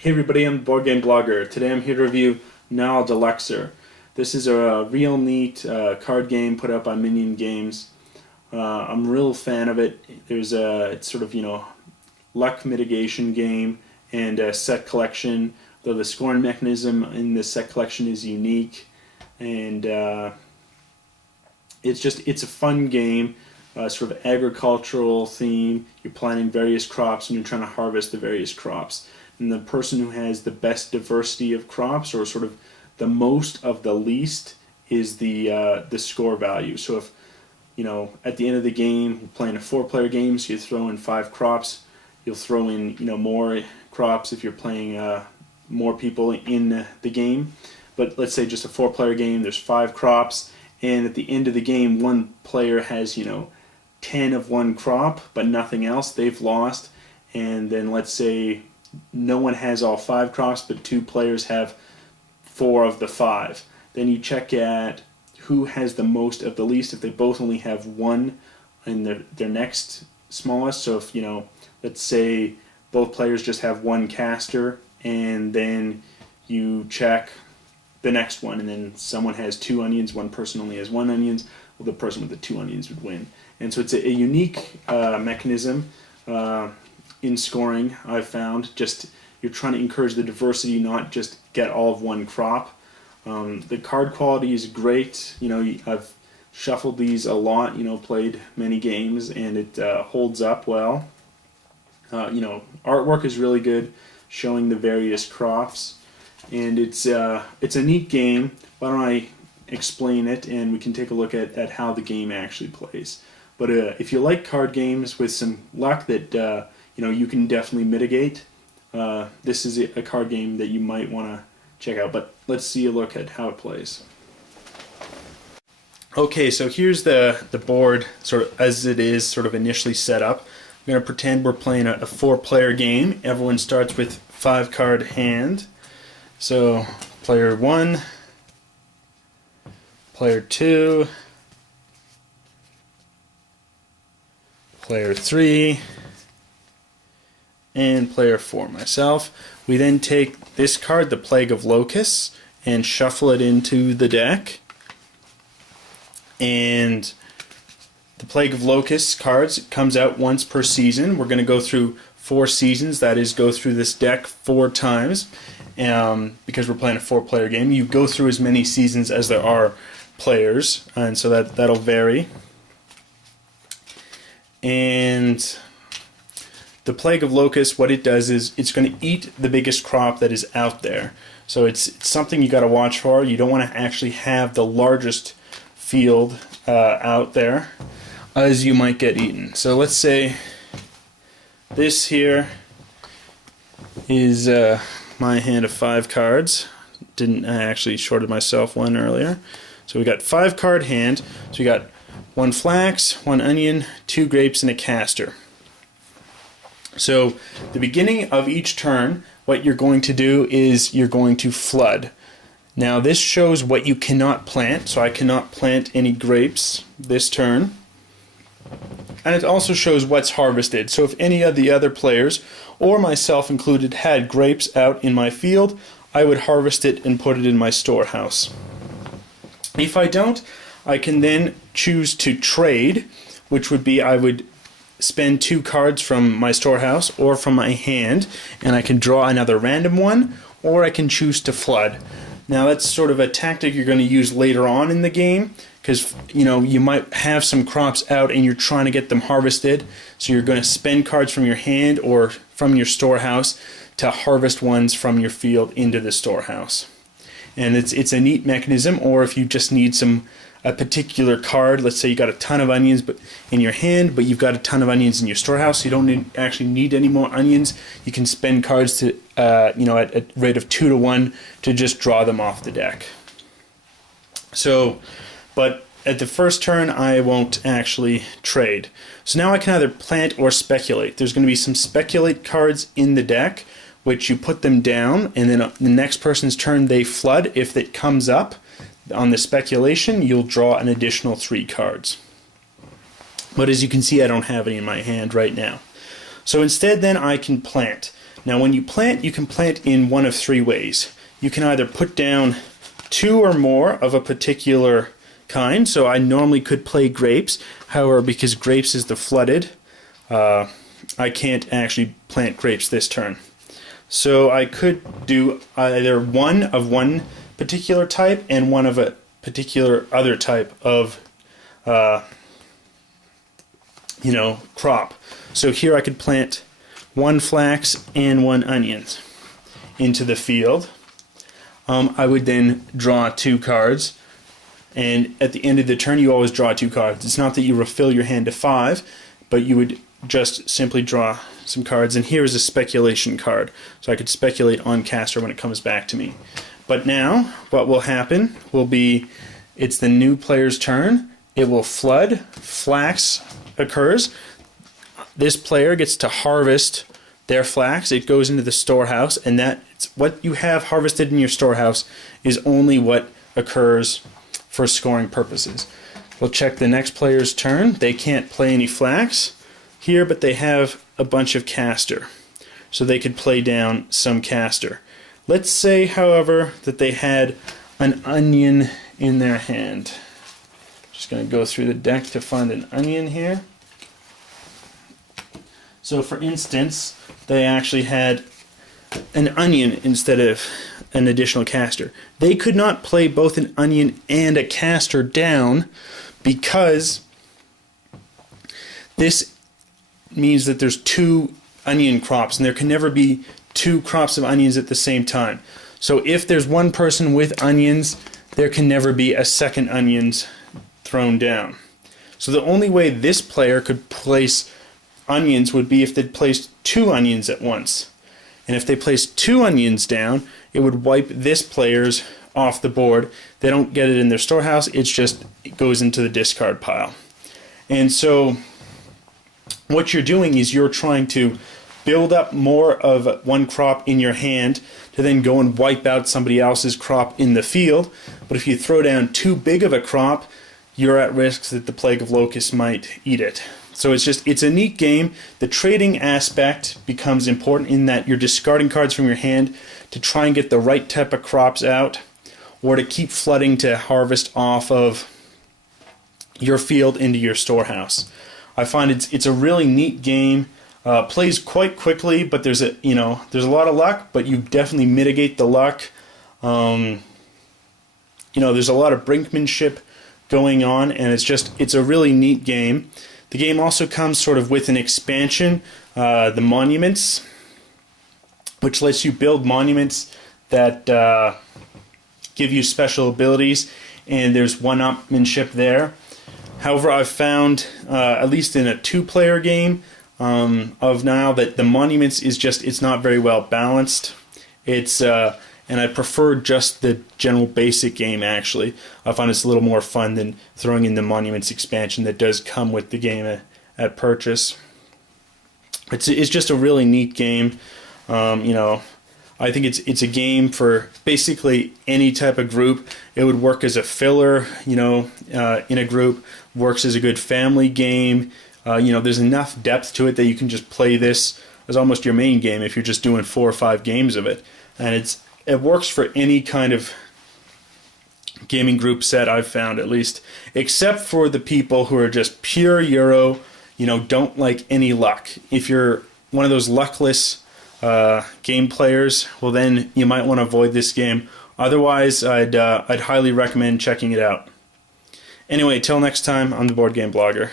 Hey everybody, I'm Boardgame Blogger. Today I'm here to review Nile Deluxor. This is a real neat card game put out by Minion games. I'm a real fan of it. It's sort of, luck mitigation game and a set collection, though the scoring mechanism in the set collection is unique. And it's a fun game, sort of agricultural theme. You're planting various crops and you're trying to harvest the various crops. And the person who has the best diversity of crops, or sort of the most of the least, is the score value. So if at the end of the game, you're playing a 4-player game, so you throw in 5 crops. You'll throw in more crops if you're playing more people in the game. But let's say just a 4-player game, there's 5 crops, and at the end of the game, one player has 10 of one crop, but nothing else. They've lost. And then let's say no one has all 5 crops, but 2 players have 4 of the 5. Then you check at who has the most of the least if they both only have 1 in their next smallest. So if, let's say both players just have 1 caster, and then you check the next one, and then someone has 2 onions, one person only has 1 onions, well, the person with the 2 onions would win. And so it's a unique mechanism in scoring, I've found. Just you're trying to encourage the diversity, not just get all of one crop. The card quality is great. I've shuffled these a lot, played many games, and it holds up well. Artwork is really good, showing the various crops, and it's a neat game. Why don't I explain it, and we can take a look at how the game actually plays. But if you like card games with some luck that you can definitely mitigate, this is a card game that you might want to check out. But let's see a look at how it plays. Okay, so here's the board sort of as it is sort of initially set up. I'm going to pretend we're playing a 4-player game. Everyone starts with 5-card hand. So player 1, player 2, player 3, and player 4, myself. We then take this card, the Plague of Locusts, and shuffle it into the deck. And the Plague of Locusts cards comes out once per season. We're going to go through 4 seasons, that is, go through this deck 4 times. Because we're playing a 4-player game, you go through as many seasons as there are players, and so that'll vary. And the Plague of Locusts, what it does is it's going to eat the biggest crop that is out there. So it's something you got to watch for. You don't want to actually have the largest field out there, as you might get eaten. So let's say this here is my hand of 5 cards. I actually shorted myself 1 earlier. So we got 5-card hand. So we got 1 flax, 1 onion, 2 grapes, and a caster. So the beginning of each turn, what you're going to do is you're going to flood. Now this shows what you cannot plant, so I cannot plant any grapes this turn. And it also shows what's harvested. So if any of the other players, or myself included, had grapes out in my field, I would harvest it and put it in my storehouse. If I don't, I can then choose to trade, which would be I would spend 2 cards from my storehouse or from my hand, and I can draw another random one, or I can choose to flood. Now that's sort of a tactic you're going to use later on in the game, because you might have some crops out and you're trying to get them harvested, so you're going to spend cards from your hand or from your storehouse to harvest ones from your field into the storehouse. And it's a neat mechanism. Or if you just need a particular card, let's say you got a ton of onions in your hand, but you've got a ton of onions in your storehouse, so you don't actually need any more onions, you can spend cards to at a rate of 2 to 1 to just draw them off the deck. So, but at the first turn I won't actually trade. So now I can either plant or speculate. There's going to be some speculate cards in the deck, which you put them down, and then the next person's turn they flood. If it comes up on the speculation, you'll draw an additional 3 cards. But as you can see, I don't have any in my hand right now. So instead then I can plant. Now when you plant, you can plant in one of three ways. You can either put down 2 or more of a particular kind, so I normally could play grapes. However, because grapes is the flooded, I can't actually plant grapes this turn. So I could do either one of one particular type and one of a particular other type of crop. So here I could plant 1 flax and 1 onions into the field. I would then draw 2 cards, and at the end of the turn you always draw 2 cards. It's not that you refill your hand to 5, but you would just simply draw some cards, and here is a speculation card, so I could speculate on caster when it comes back to me. But now what will happen will be, it's the new player's turn, it will flood, flax occurs, this player gets to harvest their flax, it goes into the storehouse, and that's what you have harvested in your storehouse is only what occurs for scoring purposes. We'll check the next player's turn. They can't play any flax here, but they have a bunch of caster, so they could play down some caster. Let's say, however, that they had an onion in their hand. Just going to go through the deck to find an onion here. So for instance, they actually had an onion instead of an additional caster. They could not play both an onion and a caster down because this means that there's 2 onion crops, and there can never be 2 crops of onions at the same time. So if there's one person with onions, there can never be a second onions thrown down. So the only way this player could place onions would be if they'd placed 2 onions at once. And if they placed 2 onions down, it would wipe this player's off the board. They don't get it in their storehouse, it goes into the discard pile. And so what you're doing is you're trying to build up more of one crop in your hand to then go and wipe out somebody else's crop in the field. But if you throw down too big of a crop, you're at risk that the Plague of Locusts might eat it. So it's a neat game. The trading aspect becomes important in that you're discarding cards from your hand to try and get the right type of crops out, or to keep flooding to harvest off of your field into your storehouse. I find it's a really neat game. Plays quite quickly, but there's a lot of luck, but you definitely mitigate the luck. There's a lot of brinkmanship going on, and it's a really neat game. The game also comes sort of with an expansion, the Monuments, which lets you build monuments that give you special abilities, and there's one-upmanship there. However, I've found, at least in a 2-player game of Nile, that the Monuments it's not very well balanced. And I prefer just the general basic game, actually. I find it's a little more fun than throwing in the Monuments expansion that does come with the game at purchase. It's just a really neat game. I think it's a game for basically any type of group. It would work as a filler, in a group. Works as a good family game. There's enough depth to it that you can just play this as almost your main game if you're just doing 4 or 5 games of it. And it works for any kind of gaming group set I've found, at least, except for the people who are just pure Euro, don't like any luck. If you're one of those luckless game players, well then you might want to avoid this game. Otherwise, I'd highly recommend checking it out. Anyway, till next time, I'm the Board Game Blogger.